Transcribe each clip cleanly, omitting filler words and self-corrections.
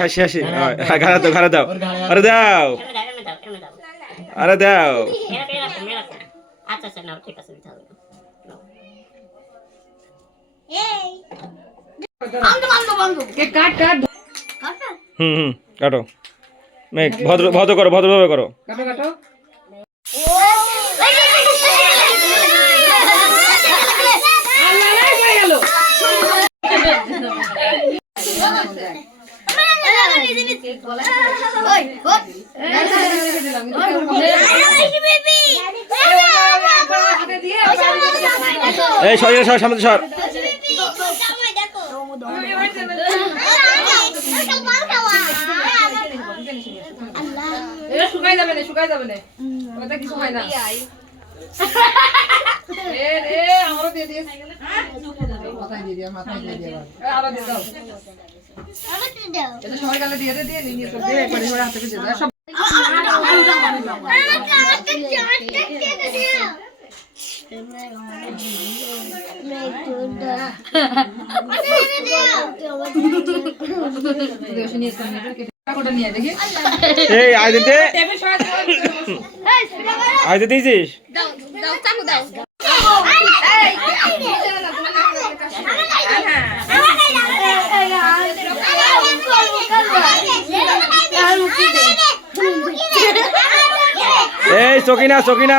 হাসি হাসি ঘাড়া দাও ঘাড়া দাও আরে দাও আরে দাও আচ্ছা আচ্ছা নাও ঠিক আছে দিতে হবে কাটো মেঘ ভদ্র ভদ্র করো ভদ্রভাবে করো এই সর সর সামনে সর শুকাই যাবে না ওটা কিছু হয় না আমারও দিয়ে দিস মাথায় দিয়ে দিয়া আরো দিয়ে দাও এটা সবাই গালে দিয়ে নিয়ে সব দিয়ে একবারে ওর হাতে দিয়ে দাও সব এই আয় দিতে আয় দিতে দিছিস এই সকিনা সকিনা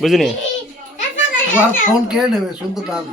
বুঝিনি ফোন কে নেবে শুনতে পাবে